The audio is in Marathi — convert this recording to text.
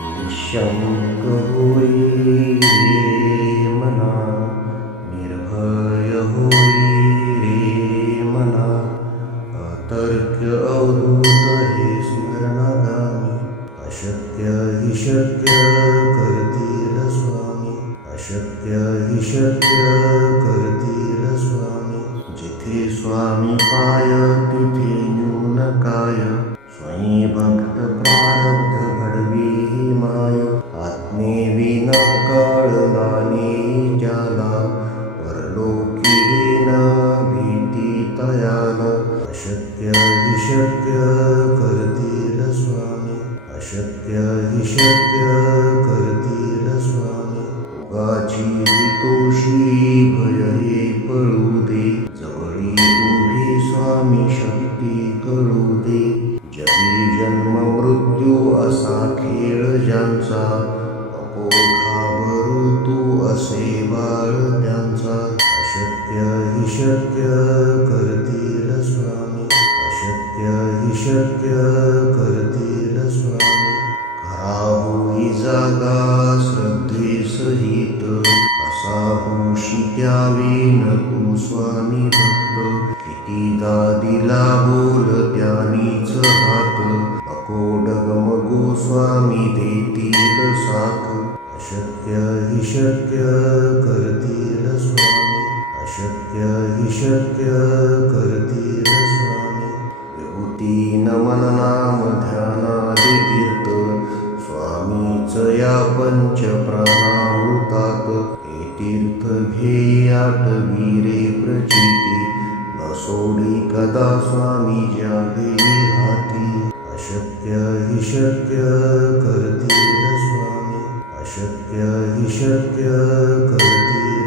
निशंक होई रे मना, निर्भय होई रे मना, अतर्क्य अवधूत हे स्मरणागामी, अशक्य हि शक्य करतील स्वामी, अशक्य हि शक्य करतील स्वामी. जिथे स्वामी पाय तिथे न्यून काय, स्वयं भक्त प्रारब्ध घडवी ही माय. आत्मेविन कळलानी ज्याला, परलोकी न भीती तयाला. अशक्य हि शक्य करतील स्वामी, अशक्य हि शक्य करतील स्वामी. उगाची तोषी भय हे पळू दे, जवळी उभी स्वामी शक्ती कळू दे. जगी जन्म मृत्यू असा खेळ ज्यांचा, नको घाबरू तू असे बाळ त्यांचा. अशक्य हि शक्य करतील स्वामी, अशक्य हि शक्य करतील स्वामी. खरा होई जागा श्रद्धे सहित, असा होशी द्यावी न तू स्वामी भक्त. कितीदा दिला बोल त्यानीच हात, नको डगमगू स्वामी देतील साथ. अशक्य हि शक्य करतील स्वामी, अशक्य हि शक्य करतील स्वामी. विभूती नमन नाम ध्यानादि तीर्थ, स्वामीच या पंच प्राणामृतात. हे तीर्थ घेई आठवी रे प्रचिती, न सोडी कदा स्वामी ज्या घेई हाती. अशक्य हि शक्य करतील स्वामी, अशक्य हि शक्य करतील